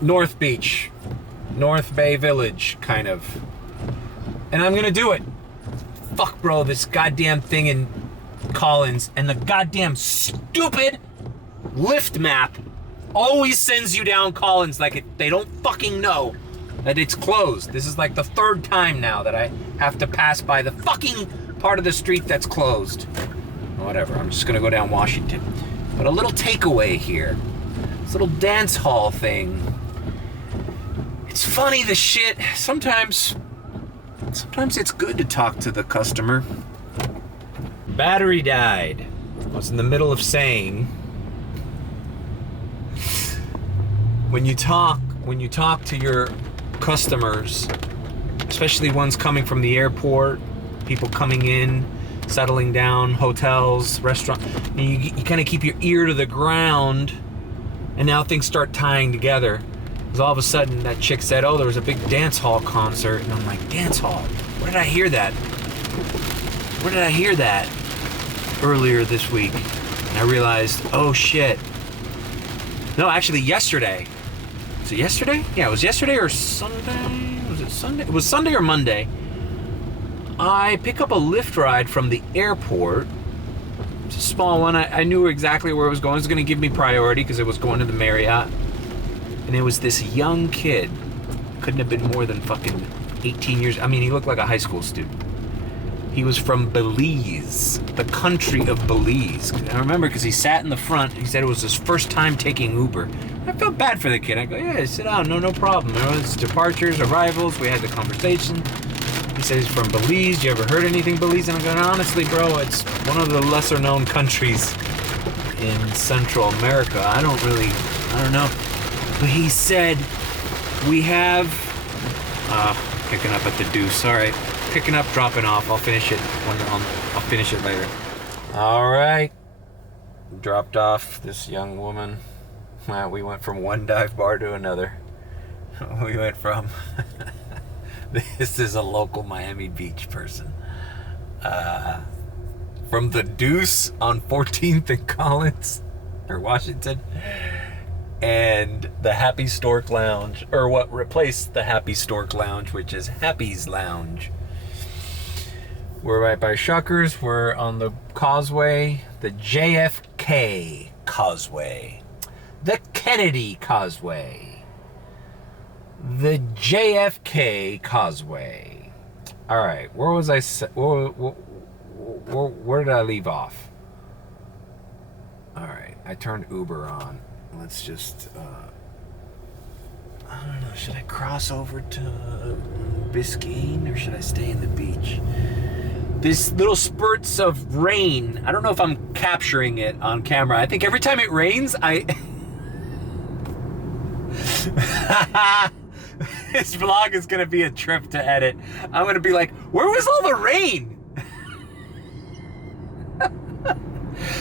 North Beach, North Bay Village, kind of. And I'm gonna do it. Fuck, bro, this goddamn thing in Collins and the goddamn stupid Lyft map always sends you down Collins like they don't fucking know that it's closed. This is like the third time now that I have to pass by the fucking part of the street that's closed. Whatever, I'm just gonna go down Washington. But a little takeaway here. This little dance hall thing. It's funny, the shit. Sometimes it's good to talk to the customer. Battery died. I was in the middle of saying, when you talk to your customers, especially ones coming from the airport, people coming in, settling down, hotels, restaurants, you kind of keep your ear to the ground, and now things start tying together. Because all of a sudden that chick said, oh, there was a big dance hall concert, and I'm like, dance hall? Where did I hear that? Where did I hear that earlier this week? And I realized, oh shit. No, actually yesterday. Was it yesterday? Yeah, it was yesterday or Sunday? Was it Sunday? It was Sunday or Monday. I pick up a Lyft ride from the airport. It's a small one. I knew exactly where it was going. It was going to give me priority because it was going to the Marriott. And it was this young kid. Couldn't have been more than fucking 18 years. I mean, he looked like a high school student. He was from Belize, the country of Belize. I remember because he sat in the front. He said it was his first time taking Uber. I felt bad for the kid. I go, yeah, sit down, no problem. There was departures, arrivals. We had the conversation. He said he's from Belize. You ever heard anything Belize? And I'm going, honestly, bro, it's one of the lesser known countries in Central America. I don't know. But he said, we have, picking up at the deuce. All right. Picking up, dropping off. I'll finish it I'll finish it later. All right. Dropped off this young woman. We went from one dive bar to another. We went from this is a local Miami Beach person. From the Deuce on 14th and Collins or Washington, and the Happy Stork Lounge, or what replaced the Happy Stork Lounge, which is Happy's Lounge. We're right by Shuckers. We're on the causeway, the JFK Causeway, the Kennedy Causeway, the JFK Causeway. All right, where was I? Where did I leave off? All right, I turned Uber on. Let's just, I don't know, should I cross over to Biscayne or should I stay in the beach? This little spurts of rain, I don't know if I'm capturing it on camera. I think every time it rains, this vlog is gonna be a trip to edit. I'm gonna be like, where was all the rain?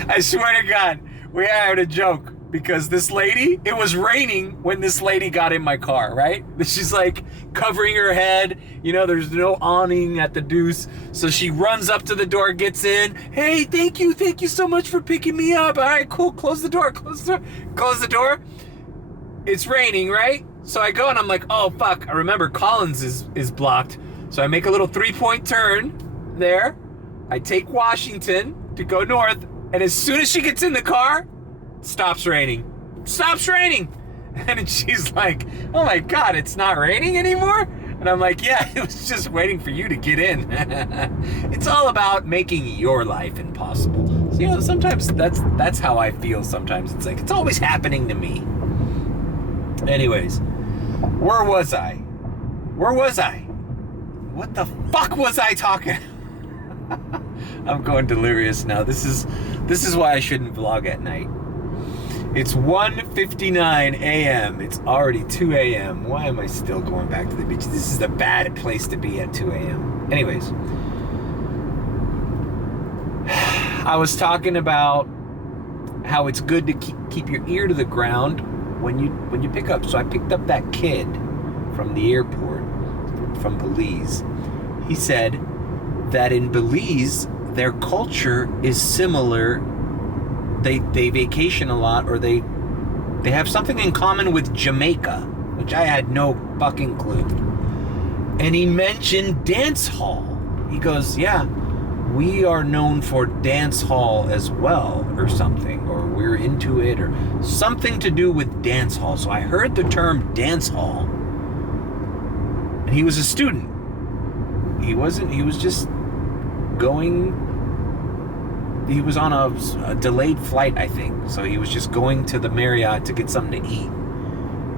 I swear to God, we had a joke because this lady, it was raining when this lady got in my car, right? She's like covering her head, you know, there's no awning at the Deuce. So she runs up to the door, gets in. Hey, thank you so much for picking me up. All right, cool, close the door. Close the door. It's raining, right? So I go and I'm like, oh fuck, I remember Collins is blocked. So I make a little 3-point turn there. I take Washington to go north, and as soon as she gets in the car, stops raining. And she's like, oh my God, it's not raining anymore? And I'm like, yeah, it was just waiting for you to get in. It's all about making your life impossible. So, you know, sometimes that's how I feel sometimes. It's like, it's always happening to me. Anyways, where was I? What the fuck was I talking? I'm going delirious now. This is why I shouldn't vlog at night. It's 1:59 a.m. It's already 2 a.m. Why am I still going back to the beach? This is a bad place to be at 2 a.m. Anyways, I was talking about how it's good to keep your ear to the ground when you pick up. So I picked up that kid from the airport from Belize. He said that in Belize, their culture is similar. They vacation a lot, or they have something in common with Jamaica, which I had no fucking clue. And he mentioned dance hall. He goes, yeah, we are known for dance hall as well, or something, or we're into it, or something to do with dance hall. So I heard the term dance hall, and he was a student. He was just going. He was on a delayed flight, I think. So he was just going to the Marriott to get something to eat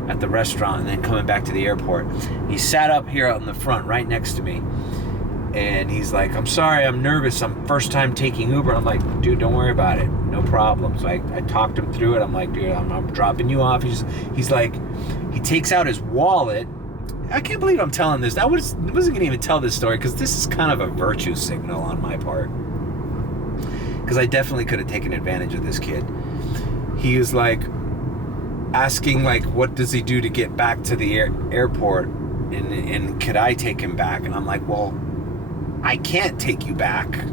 at the restaurant and then coming back to the airport. He sat up here out in the front right next to me. And he's like, I'm sorry, I'm nervous. I'm first time taking Uber. I'm like, dude, don't worry about it. No problem. So I talked him through it. I'm like, dude, I'm dropping you off. He's like, he takes out his wallet. I can't believe I'm telling this. I wasn't going to even tell this story because this is kind of a virtue signal on my part. Because I definitely could have taken advantage of this kid. He was like asking like, what does he do to get back to the airport, and could I take him back? And I'm like, well, I can't take you back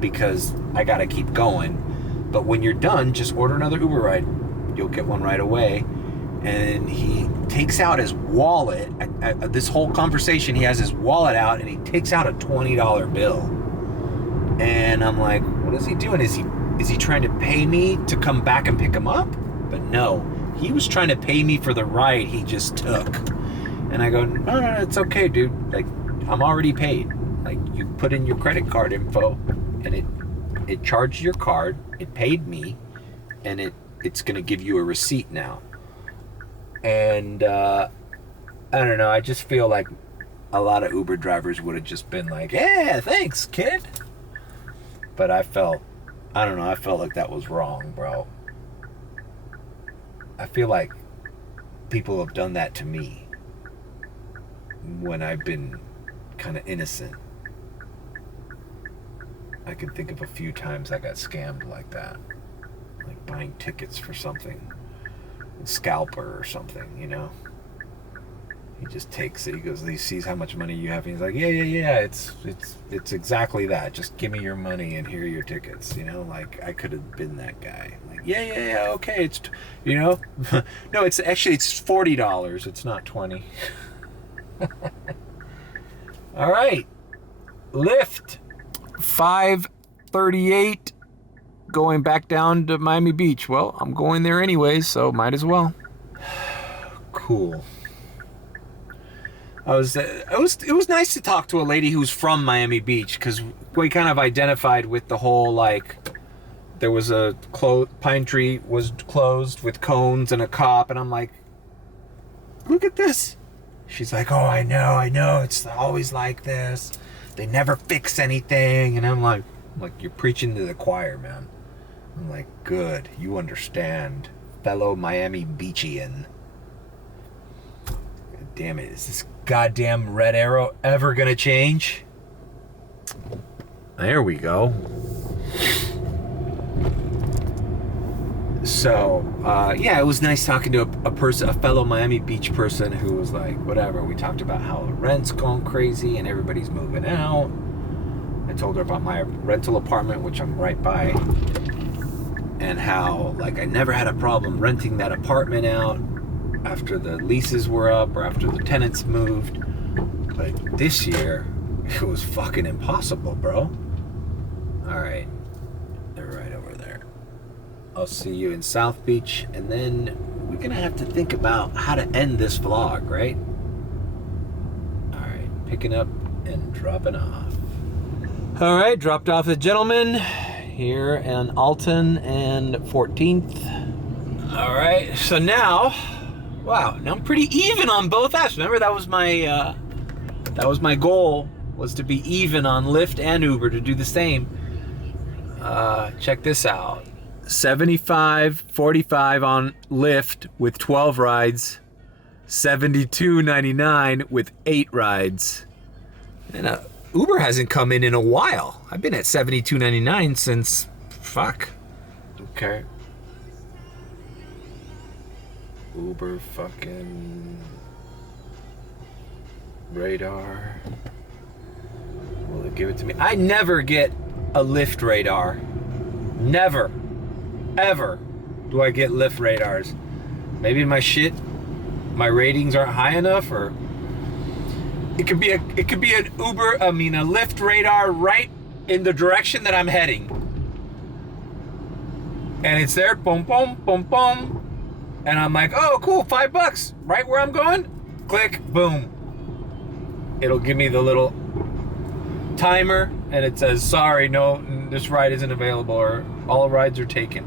because I gotta keep going. But when you're done, just order another Uber ride. You'll get one right away. And he takes out his wallet. This whole conversation, he has his wallet out and he takes out a $20 bill. And I'm like, what is he doing? Is he trying to pay me to come back and pick him up? But no, he was trying to pay me for the ride he just took. And I go, no, it's okay, dude. Like, I'm already paid. Like, you put in your credit card info, and it charged your card, it paid me, and it's gonna give you a receipt now. And I don't know, I just feel like a lot of Uber drivers would have just been like, yeah, thanks, kid. But I felt like that was wrong, bro. I feel like people have done that to me when I've been kind of innocent. I can think of a few times I got scammed like that. Like buying tickets for something. Scalper or something, you know? He just takes it. He goes, he sees how much money you have. And he's like, yeah. It's exactly that. Just give me your money and here are your tickets. You know, like I could have been that guy. Like, yeah. Okay, it's, you know, no, it's $40. It's not 20. All right, Lyft, 5:38, going back down to Miami Beach. Well, I'm going there anyways, so might as well. Cool. It was nice to talk to a lady who's from Miami Beach, because we kind of identified with the whole, like, there was a pine tree was closed with cones and a cop, and I'm like, look at this. She's like, oh, I know, it's always like this. They never fix anything. And I'm like, you're preaching to the choir, man. I'm like, good, you understand, fellow Miami Beachian. Damn it, is this goddamn red arrow ever gonna change? There we go. So, yeah, it was nice talking to a fellow Miami Beach person who was like, whatever. We talked about how the rent's going crazy and everybody's moving out. I told her about my rental apartment, which I'm right by, and how, like, I never had a problem renting that apartment out after the leases were up or after the tenants moved. But this year, it was fucking impossible, bro. All right, they're right over there. I'll see you in South Beach, and then we're gonna have to think about how to end this vlog, right? All right, picking up and dropping off. All right, dropped off the gentleman here in Alton and 14th. All right, so now, wow, now I'm pretty even on both apps. Remember, that was my goal, was to be even on Lyft and Uber, to do the same. Check this out. 75.45 on Lyft with 12 rides, 72.99 with 8 rides. And Uber hasn't come in a while. I've been at 72.99 since, fuck. Okay. Uber fucking radar. Will it give it to me? I never get a Lyft radar. Never, ever do I get Lyft radars. Maybe my ratings aren't high enough, or it could be a Lyft radar right in the direction that I'm heading. And it's there, boom, boom, boom, boom. And I'm like, oh, cool, $5, right where I'm going? Click, boom. It'll give me the little timer, and it says, sorry, no, this ride isn't available, or all rides are taken.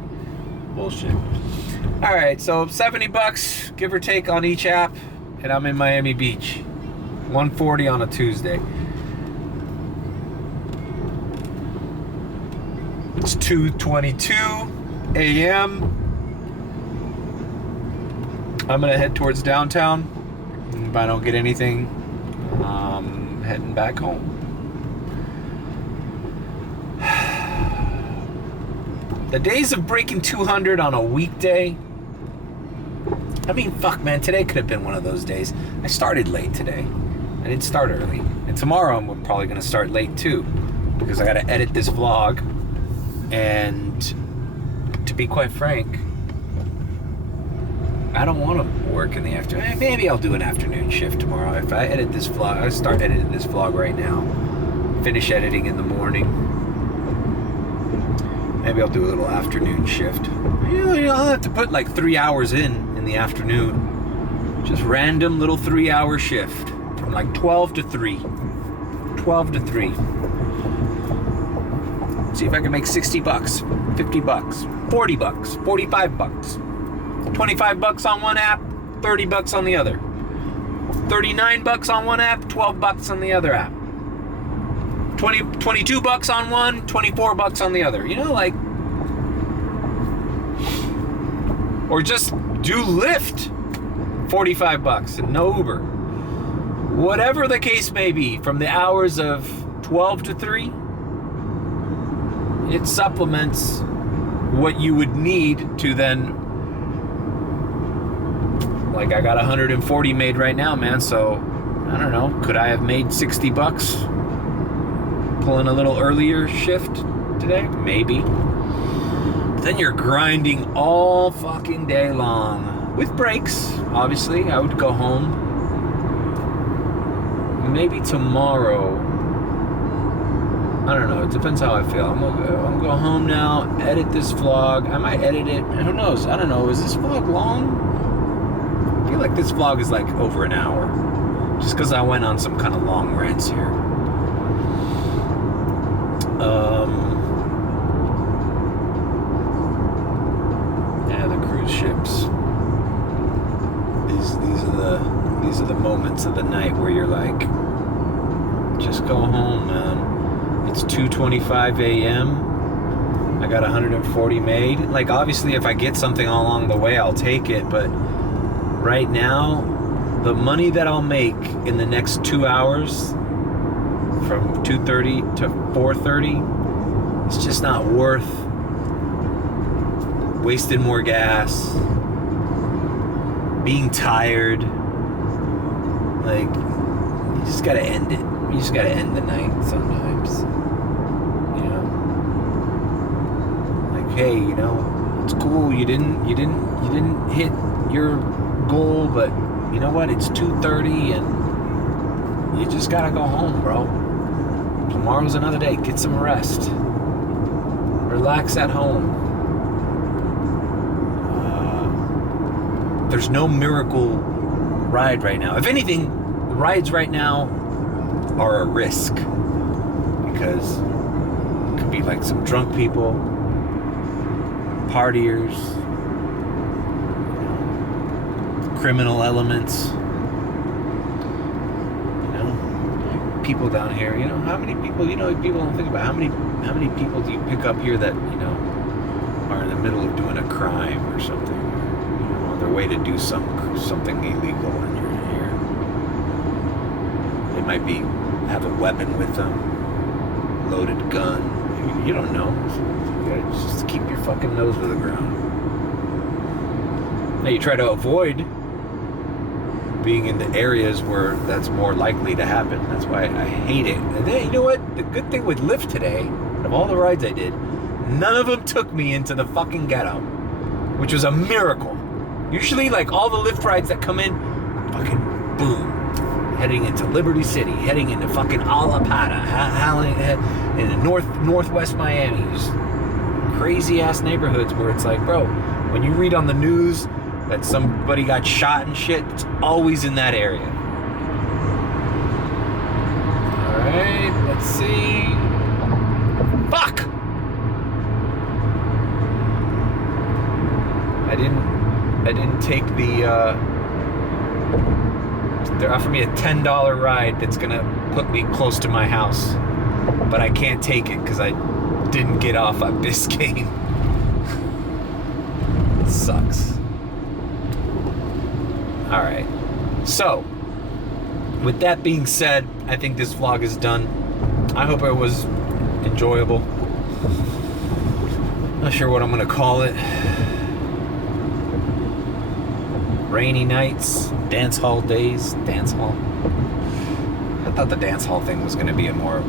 Bullshit. All right, so $70, give or take, on each app, and I'm in Miami Beach. $140 on a Tuesday. It's 2:22 a.m. I'm gonna head towards downtown. If I don't get anything, I'm heading back home. The days of breaking 200 on a weekday. I mean, fuck, man, today could have been one of those days. I started late today. I didn't start early. And tomorrow I'm probably gonna start late too, because I gotta edit this vlog. And to be quite frank, I don't want to work in the afternoon. Maybe I'll do an afternoon shift tomorrow. If I edit this vlog, I start editing this vlog right now, finish editing in the morning. Maybe I'll do a little afternoon shift. You know, I'll have to put like 3 hours in the afternoon. Just random little 3-hour shift from like 12 to 3. 12 to 3. See if I can make 60 bucks, 50 bucks, 40 bucks, 45 bucks, 25 bucks on one app, 30 bucks on the other. 39 bucks on one app, 12 bucks on the other app. 22 bucks on one, 24 bucks on the other. You know, like, or just do Lyft, 45 bucks and no Uber. Whatever the case may be, from the hours of 12 to 3, it supplements what you would need to then, like, I got 140 made right now, man, so I don't know, could I have made 60 bucks pulling a little earlier shift today? Maybe. But then you're grinding all fucking day long with breaks. Obviously, I would go home. Maybe tomorrow. I don't know. It depends how I feel. I'm gonna go home now, edit this vlog. I might edit it. Who knows? I don't know. Is this vlog long? I feel like this vlog is like over an hour. Just because I went on some kind of long rants here. Yeah, the cruise ships. These are the moments of the night where you're like, just go home, man. It's 2:25 a.m. I got 140 made. Like, obviously, if I get something along the way, I'll take it. But right now, the money that I'll make in the next 2 hours, from 2:30 to 4:30, it's just not worth wasting more gas, being tired. Like, you just gotta end it. You just gotta end the night sometimes. You know? Like, hey, you know, it's cool, you didn't hit your goal, but you know what? It's 2:30 and you just gotta go home, bro. Tomorrow's another day. Get some rest. Relax at home. There's no miracle ride right now. If anything, the rides right now are a risk, because it could be like some drunk people, partiers, criminal elements, you know, people down here. You know, how many people, you know, people don't think about how many people do you pick up here that, you know, are in the middle of doing a crime or something, you know, on their way to do something illegal, and you're here. They might have a weapon with them, loaded gun. You don't know. You gotta just keep your fucking nose to the ground. Now you try to avoid being in the areas where that's more likely to happen. That's why I hate it. And then, you know what? The good thing with Lyft today, of all the rides I did, none of them took me into the fucking ghetto, which was a miracle. Usually, like, all the Lyft rides that come in, fucking boom, heading into Liberty City, heading into fucking Alapata, in northwest Miami, just crazy ass neighborhoods where it's like, bro, when you read on the news that somebody got shot and shit, it's always in that area. Alright, let's see. Fuck! I didn't take the, they're offering me a $10 ride that's gonna put me close to my house, but I can't take it because I didn't get off on Biscayne. It sucks. Alright, so, with that being said, I think this vlog is done. I hope it was enjoyable. Not sure what I'm gonna call it. Rainy nights, dance hall days, dance hall. I thought the dance hall thing was gonna be a more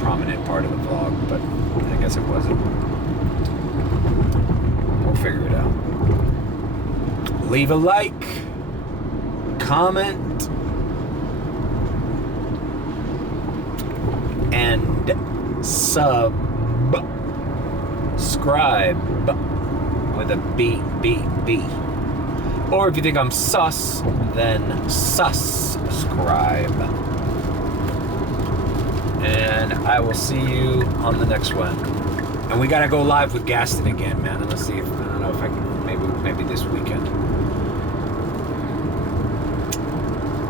prominent part of the vlog, but I guess it wasn't. We'll figure it out. Leave a like, comment, and subscribe with a B. Or if you think I'm sus, then subscribe. And I will see you on the next one. And we gotta go live with Gaston again, man. And let's see if, I don't know if I can, maybe this weekend.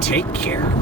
Take care.